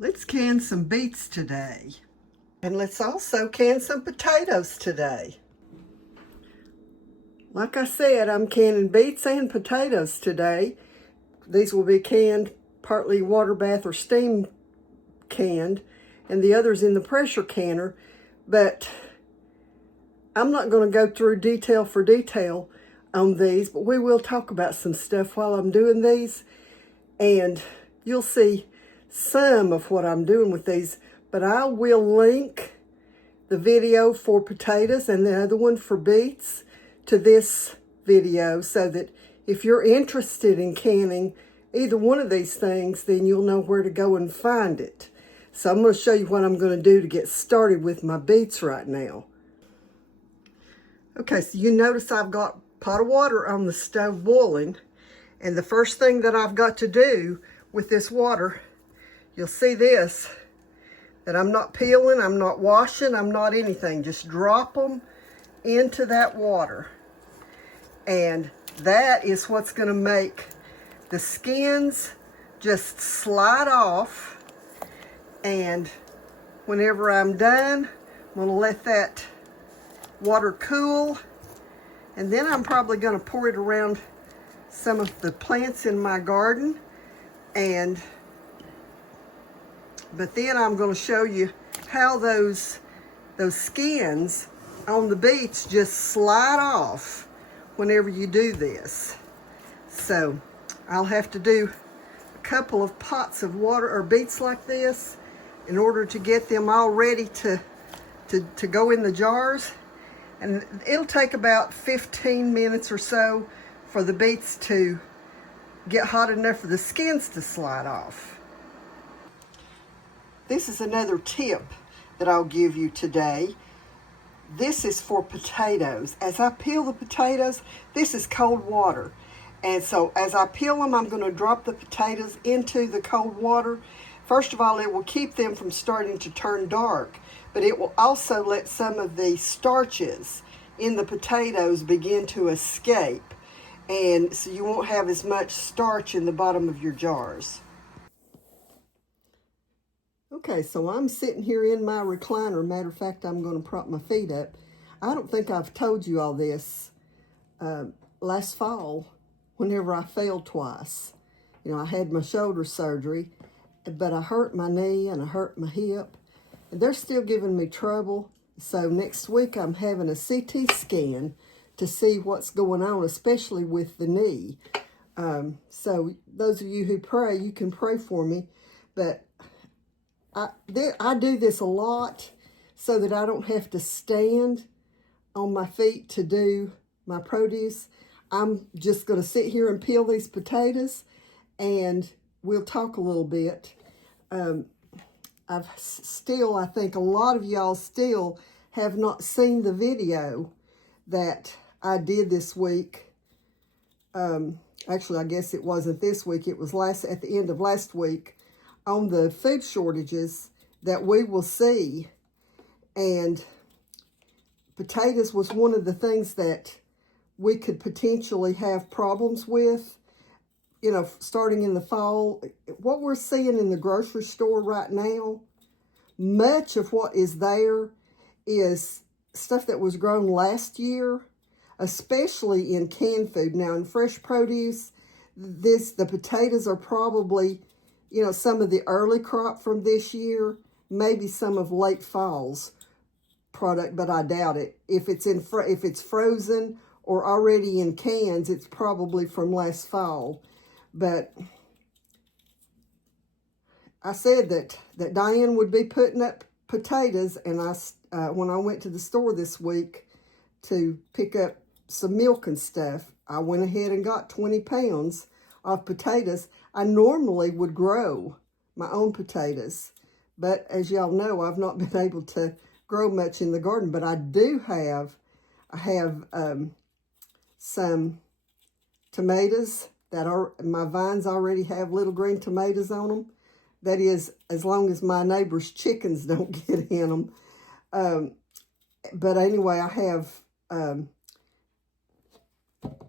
Let's can some beets today. And let's also can some potatoes today. Like I said, I'm canning beets and potatoes today. These will be canned, partly water bath or steam canned, and the others in the pressure canner. But I'm not going to go through detail for detail on these, but we will talk about some stuff while I'm doing these. And you'll see some of what I'm doing with these, but I will link the video for potatoes and the other one for beets to this video so that if you're interested in canning either one of these things, then you'll know where to go and find it. So I'm going to show you what I'm going to do to get started with my beets right now. Okay, so you notice I've got a pot of water on the stove boiling, and the first thing that I've got to do with this water, you'll see this, that I'm not peeling, I'm not washing, I'm not anything. Just drop them into that water. And that is what's going to make the skins just slide off. And whenever I'm done, I'm going to let that water cool. And then I'm probably going to pour it around some of the plants in my garden. But then I'm going to show you how those skins on the beets just slide off whenever you do this. So I'll have to do a couple of pots of water or beets like this in order to get them all ready to go in the jars. And it'll take about 15 minutes or so for the beets to get hot enough for the skins to slide off. This is another tip that I'll give you today. This is for potatoes. As I peel the potatoes, this is cold water. And so as I peel them, I'm going to drop the potatoes into the cold water. First of all, it will keep them from starting to turn dark, but it will also let some of the starches in the potatoes begin to escape. And so you won't have as much starch in the bottom of your jars. Okay, so I'm sitting here in my recliner. Matter of fact, I'm going to prop my feet up. I don't think I've told you all this. Last fall, whenever I failed twice, I had my shoulder surgery, but I hurt my knee and I hurt my hip, and they're still giving me trouble. So next week I'm having a CT scan to see what's going on, especially with the knee. So those of you who pray, you can pray for me, but I do this a lot so that I don't have to stand on my feet to do my produce. I'm just going to sit here and peel these potatoes, and we'll talk a little bit. I think a lot of y'all still have not seen the video that I did this week. Actually, I guess it wasn't this week. It was at the end of last week, on the food shortages that we will see. And potatoes was one of the things that we could potentially have problems with, starting in the fall. What we're seeing in the grocery store right now, much of what is there is stuff that was grown last year, especially in canned food. Now, in fresh produce, the potatoes are probably some of the early crop from this year, maybe some of late fall's product, but I doubt it. If it's frozen or already in cans, it's probably from last fall. But I said that Diane would be putting up potatoes, and when I went to the store this week to pick up some milk and stuff, I went ahead and got 20 pounds of potatoes. I normally would grow my own potatoes, but as y'all know, I've not been able to grow much in the garden, but I have some tomatoes my vines already have little green tomatoes on them. That is, as long as my neighbor's chickens don't get in them. But anyway, I have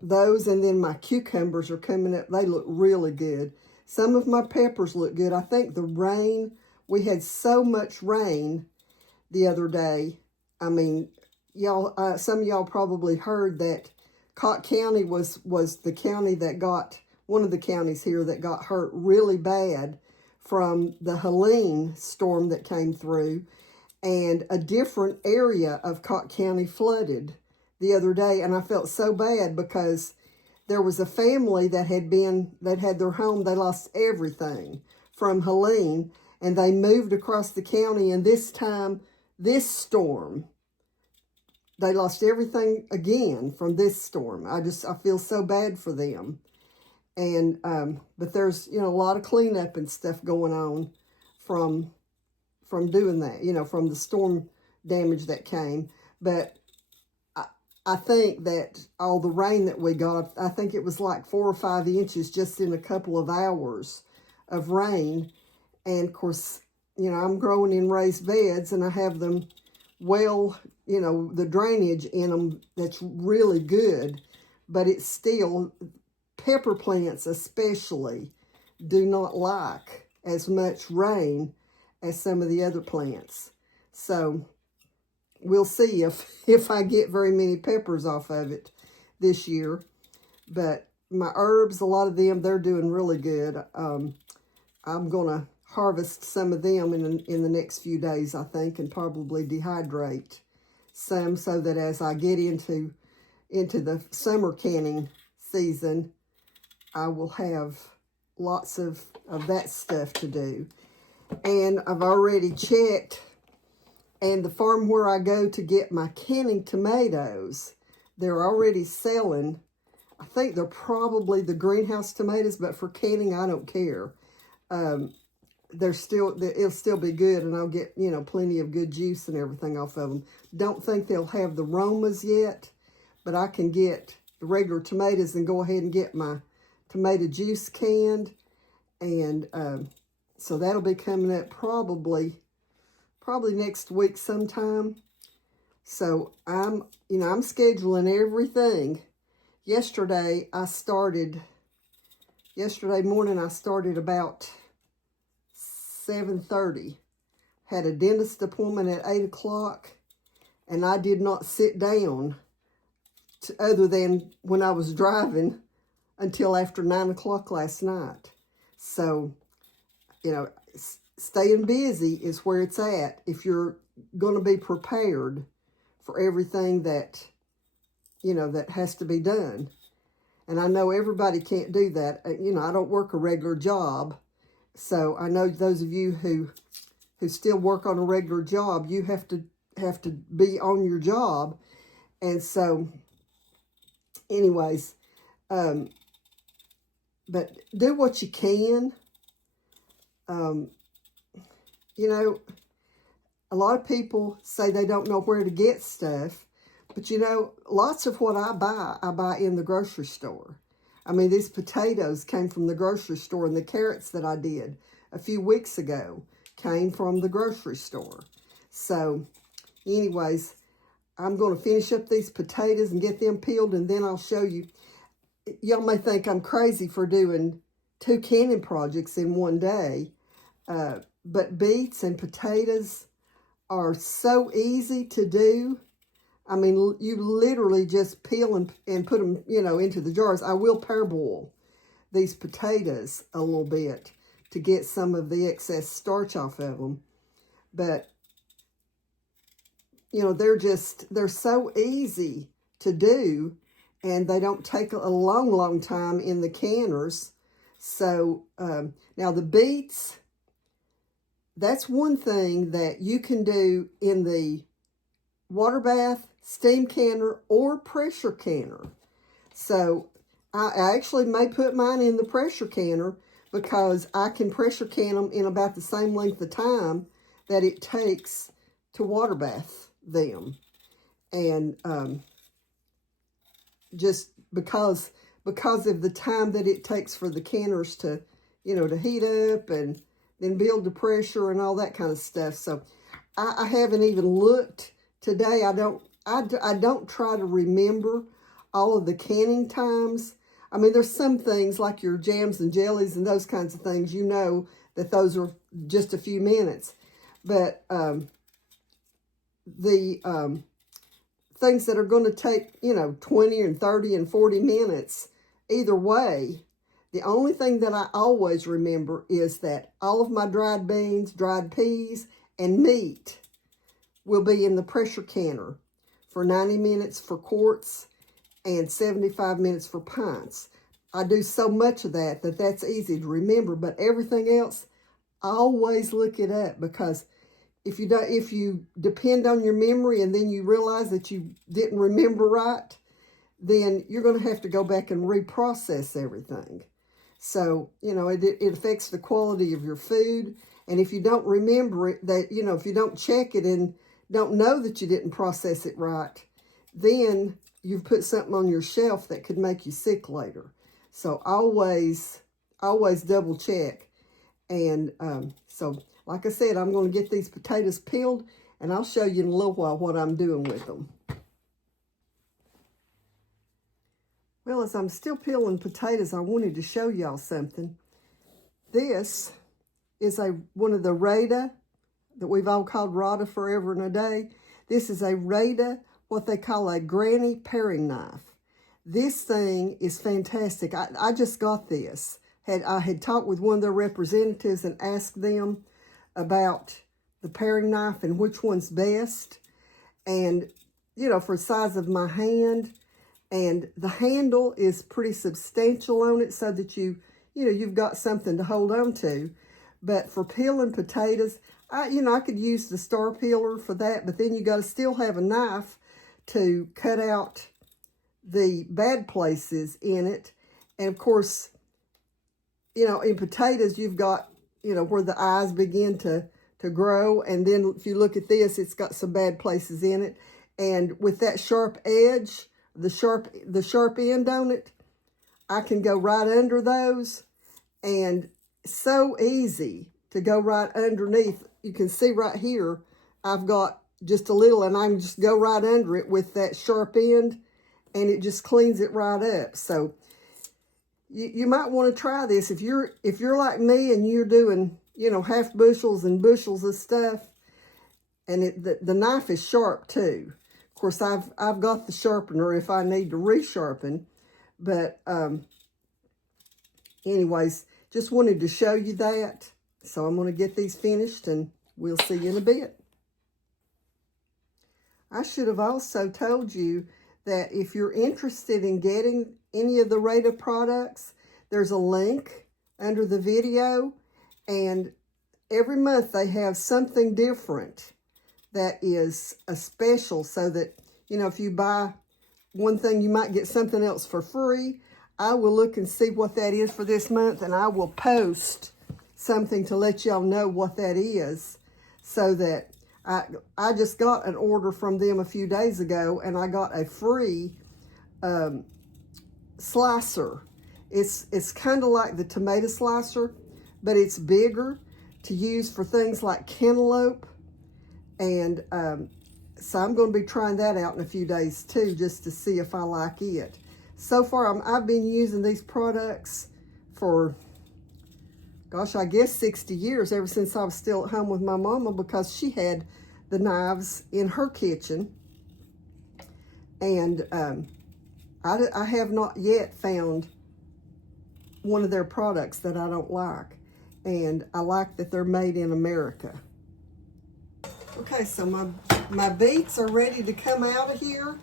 those, and then my cucumbers are coming up. They look really good. Some of my peppers look good. I think the rain We had so much rain the other day. I mean, y'all, some of y'all probably heard that Cott County was the county that got, one of the counties here that got hurt really bad from the Helene storm that came through, and a different area of Cott County flooded the other day. And I felt so bad because there was a family that had their home, they lost everything from Helene, and they moved across the county, and this time, this storm, they lost everything again from this storm. I feel so bad for them. And, but there's, a lot of cleanup and stuff going on from doing that, from the storm damage that came. But I think that all the rain that we got, I think it was like 4 or 5 inches just in a couple of hours of rain. And of course, I'm growing in raised beds, and I have them the drainage in them that's really good, but it's still, pepper plants especially do not like as much rain as some of the other plants. So we'll see if I get very many peppers off of it this year. But my herbs, a lot of them, they're doing really good. I'm going to harvest some of them in the next few days, I think, and probably dehydrate some so that as I get into the summer canning season, I will have lots of that stuff to do. And I've already checked, and the farm where I go to get my canning tomatoes, they're already selling. I think they're probably the greenhouse tomatoes, but for canning, I don't care. It'll still be good, and I'll get, plenty of good juice and everything off of them. Don't think they'll have the Romas yet, but I can get the regular tomatoes and go ahead and get my tomato juice canned. And so that'll be coming up probably next week sometime. So I'm scheduling everything. Yesterday morning I started about 7:30. Had a dentist appointment at 8 o'clock, and I did not sit down other than when I was driving until after 9 o'clock last night. So, staying busy is where it's at if you're going to be prepared for everything that, that has to be done. And I know everybody can't do that. I don't work a regular job. So I know those of you who still work on a regular job, you have to be on your job. And so, anyways, but do what you can. A lot of people say they don't know where to get stuff, but lots of what I buy in the grocery store. I mean, these potatoes came from the grocery store, and the carrots that I did a few weeks ago came from the grocery store. So, anyways, I'm going to finish up these potatoes and get them peeled, and then I'll show you. Y'all may think I'm crazy for doing 2 canning projects in one day, but beets and potatoes are so easy to do. I mean, you literally just peel and put them, into the jars. I will parboil these potatoes a little bit to get some of the excess starch off of them. But, they're so easy to do, and they don't take a long, long time in the canners. So, now the beets, that's one thing that you can do in the water bath, steam canner, or pressure canner. So I actually may put mine in the pressure canner because I can pressure can them in about the same length of time that it takes to water bath them. And just because of the time that it takes for the canners to, to heat up and then build the pressure and all that kind of stuff. So I haven't even looked today. I don't try to remember all of the canning times. I mean, there's some things like your jams and jellies and those kinds of things, that those are just a few minutes. But the things that are going to take, you know, 20 and 30 and 40 minutes, either way, the only thing that I always remember is that all of my dried beans, dried peas, and meat will be in the pressure canner for 90 minutes for quarts and 75 minutes for pints. I do so much of that that's easy to remember, but everything else, I always look it up, because if you depend on your memory and then you realize that you didn't remember right, then you're going to have to go back and reprocess everything. So, you know, it affects the quality of your food. And if you don't remember it, that, you know, if you don't check it and don't know that you didn't process it right, then you've put something on your shelf that could make you sick later. So always double check. And so, like I said, I'm going to get these potatoes peeled, and I'll show you in a little while what I'm doing with them. Well, as I'm still peeling potatoes, I wanted to show y'all something. This is one of the Rada that we've all called Rada forever and a day. This is a Rada, what they call a granny paring knife. This thing is fantastic. I just got this. I had talked with one of their representatives and asked them about the paring knife and which one's best. And, you know, for the size of my hand, and the handle is pretty substantial on it so that you've got something to hold on to. But for peeling potatoes, I could use the star peeler for that, but then you got to still have a knife to cut out the bad places in it. And of course, you know, in potatoes, you've got, you know, where the eyes begin to grow. And then if you look at this, it's got some bad places in it. And with that sharp edge, the sharp end on it, I can go right under those. And so easy to go right underneath. You can see right here, I've got just a little, and I can just go right under it with that sharp end, and it just cleans it right up. So you might want to try this if you're like me and you're doing, you know, half bushels and bushels of stuff, and the knife is sharp too. Of course, I've got the sharpener if I need to resharpen, but anyways, just wanted to show you that. So I'm going to get these finished, and we'll see you in a bit. I should have also told you that if you're interested in getting any of the Rada products, there's a link under the video, and every month they have something different that is a special, so that, you know, if you buy one thing, you might get something else for free. I will look and see what that is for this month, and I will post something to let y'all know what that is, so that I just got an order from them a few days ago, and I got a free slicer. It's kind of like the tomato slicer, but it's bigger, to use for things like cantaloupe. And so I'm going to be trying that out in a few days too, just to see if I like it. So far, I've been using these products for, gosh, I guess 60 years, ever since I was still at home with my mama, because she had the knives in her kitchen. And I have not yet found one of their products that I don't like. And I like that they're made in America. Okay, so my beets are ready to come out of here.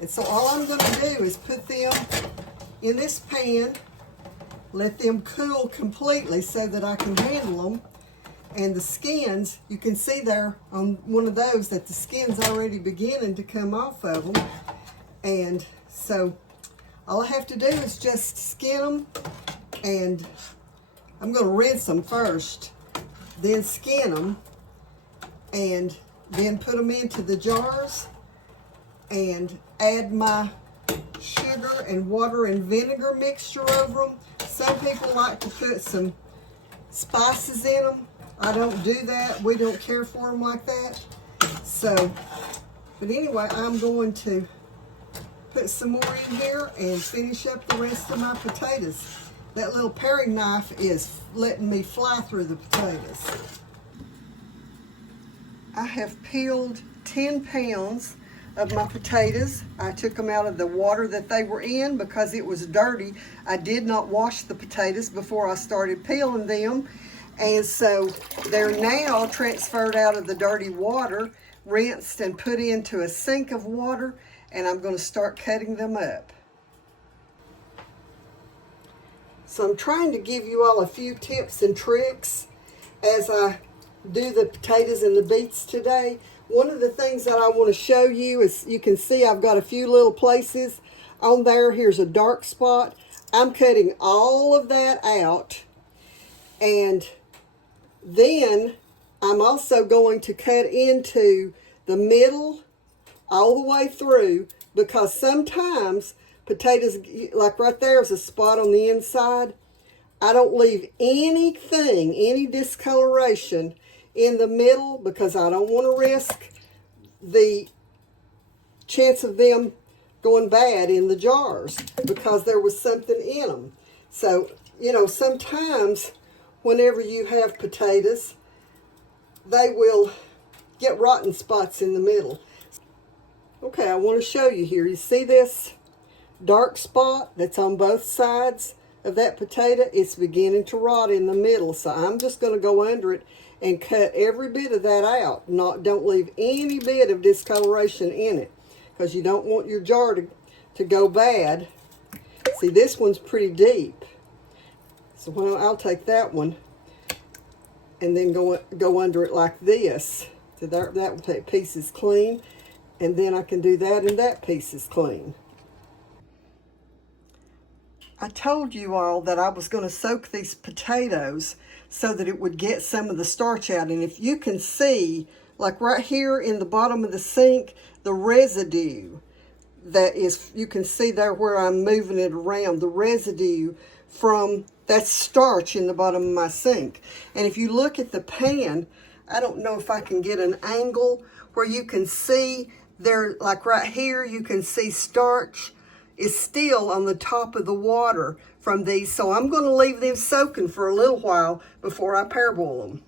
And so all I'm going to do is put them in this pan, let them cool completely so that I can handle them. And the skins, you can see there on one of those that the skin's already beginning to come off of them. And so all I have to do is just skin them, and I'm going to rinse them first, then skin them, and then put them into the jars and add my sugar and water and vinegar mixture over them. Some people like to put some spices in them. I don't do that. We don't care for them like that. So, but anyway, I'm going to put some more in here and finish up the rest of my potatoes. That little paring knife is letting me fly through the potatoes. I have peeled 10 pounds of my potatoes. I took them out of the water that they were in because it was dirty. I did not wash the potatoes before I started peeling them. And so they're now transferred out of the dirty water, rinsed and put into a sink of water, and I'm going to start cutting them up. So I'm trying to give you all a few tips and tricks as I do the potatoes and the beets today. One of the things that I want to show you is, you can see I've got a few little places on there. Here's a dark spot. I'm cutting all of that out, and then I'm also going to cut into the middle all the way through, because sometimes potatoes, like right there is a spot on the inside. I don't leave anything, any discoloration in the middle, because I don't want to risk the chance of them going bad in the jars because there was something in them. So, you know, sometimes whenever you have potatoes, they will get rotten spots in the middle. Okay, I want to show you here. You see this dark spot that's on both sides of that potato? It's beginning to rot in the middle. So I'm just going to go under it and cut every bit of that out. Don't leave any bit of discoloration in it, because you don't want your jar to go bad. See, this one's pretty deep. So I'll take that one and then go under it like this. So that piece is clean. And then I can do that, and that piece is clean. I told you all that I was going to soak these potatoes so that it would get some of the starch out. And if you can see, like right here in the bottom of the sink, the residue that is, you can see there where I'm moving it around, the residue from that starch in the bottom of my sink. And if you look at the pan, I don't know if I can get an angle where you can see there, like right here, you can see starch is still on the top of the water from these. So I'm going to leave them soaking for a little while before I parboil them.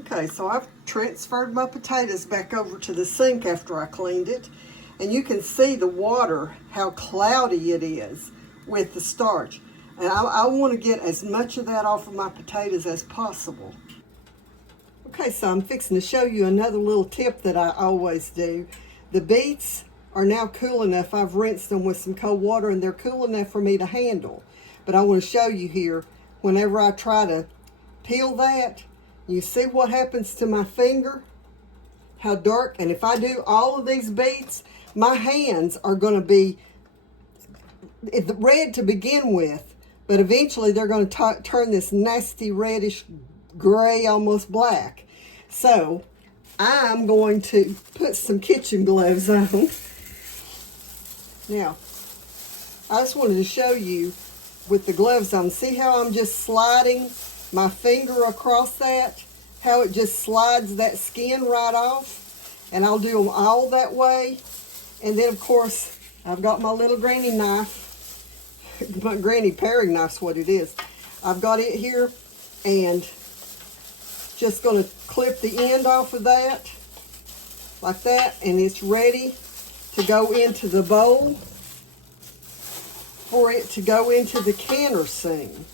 Okay, so I've transferred my potatoes back over to the sink after I cleaned it. And you can see the water, how cloudy it is with the starch. And I want to get as much of that off of my potatoes as possible. Okay, so I'm fixing to show you another little tip that I always do. The beets are now cool enough. I've rinsed them with some cold water, and they're cool enough for me to handle. But I want to show you here, whenever I try to peel that, you see what happens to my finger? How dark. And if I do all of these beets, my hands are going to be red to begin with, but eventually they're going to turn this nasty reddish gray, almost black. So I'm going to put some kitchen gloves on. Now, I just wanted to show you with the gloves on. See how I'm just sliding my finger across that? How it just slides that skin right off? And I'll do them all that way. And then, of course, I've got my little granny knife. My granny paring knife's what it is. I've got it here, and just going to clip the end off of that like that, and it's ready to go into the bowl for it to go into the canner soon.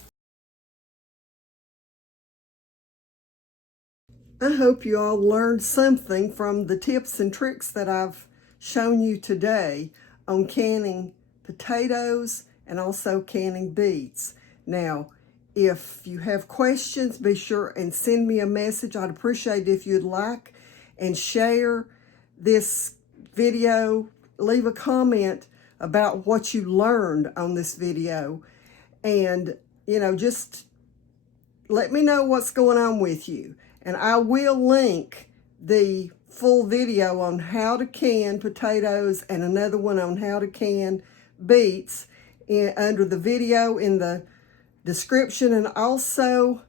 I hope you all learned something from the tips and tricks that I've shown you today on canning potatoes and also canning beets. Now, if you have questions, be sure and send me a message. I'd appreciate it if you'd like and share this video. Leave a comment about what you learned on this video. And, you know, just let me know what's going on with you. And I will link the full video on how to can potatoes and another one on how to can beets under the video in the description and also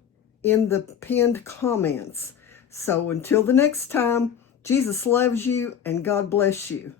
in the pinned comments. So until the next time, Jesus loves you and God bless you.